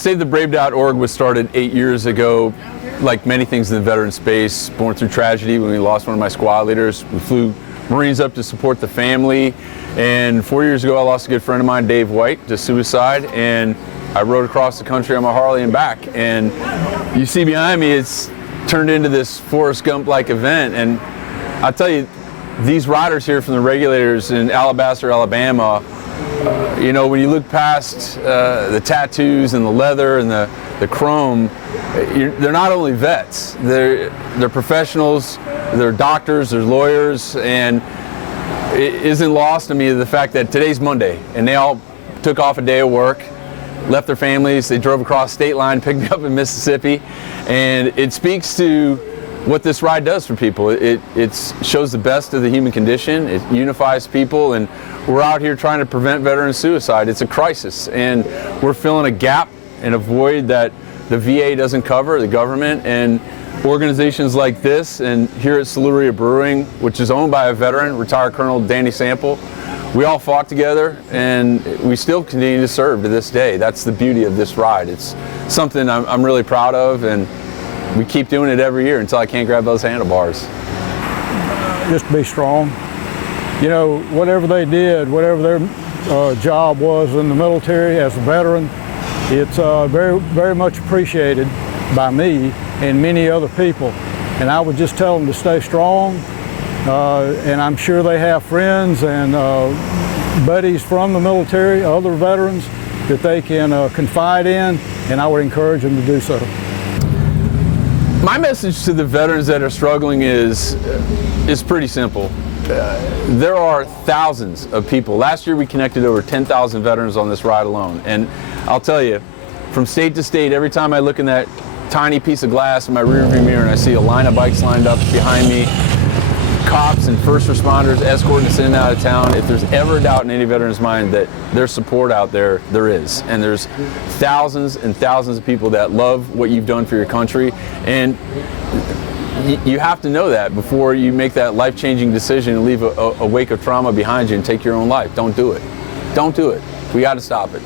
SaveTheBrave.org was started 8 years ago. Like many things in the veteran space, born through tragedy when we lost one of my squad leaders. We flew Marines up to support the family, and 4 years ago I lost a good friend of mine, Dave White, to suicide, and I rode across the country on my Harley and back. And you see behind me, it's turned into this Forrest Gump-like event, and I tell you, these riders here from the regulators in Alabaster, Alabama, you know, when you look past the tattoos and the leather and the chrome, they're not only vets, they're professionals, they're doctors, they're lawyers, and it isn't lost to me the fact that today's Monday, and they all took off a day of work, left their families, they drove across state line, picked me up in Mississippi, and it speaks to what this ride does for people. It shows the best of the human condition, it unifies people, and we're out here trying to prevent veteran suicide. It's a crisis, and we're filling a gap and a void that the VA doesn't cover, the government, and organizations like this, and here at Saluria Brewing, which is owned by a veteran, retired Colonel Danny Sample, we all fought together, and we still continue to serve to this day. That's the beauty of this ride. It's something I'm really proud of, and we keep doing it every year until I can't grab those handlebars. Just be strong. You know, whatever they did, whatever their job was in the military as a veteran, it's very, very much appreciated by me and many other people. And I would just tell them to stay strong. And I'm sure they have friends and buddies from the military, other veterans, that they can confide in, and I would encourage them to do so. My message to the veterans that are struggling is pretty simple. There are thousands of people. Last year we connected over 10,000 veterans on this ride alone. And I'll tell you, from state to state, every time I look in that tiny piece of glass in my rearview mirror and I see a line of bikes lined up behind me, cops and first responders escorting us in and out of town, if there's ever a doubt in any veteran's mind that there's support out there, there is. And there's thousands and thousands of people that love what you've done for your country. And you have to know that before you make that life-changing decision and leave a wake of trauma behind you and take your own life. Don't do it. Don't do it. We got to stop it.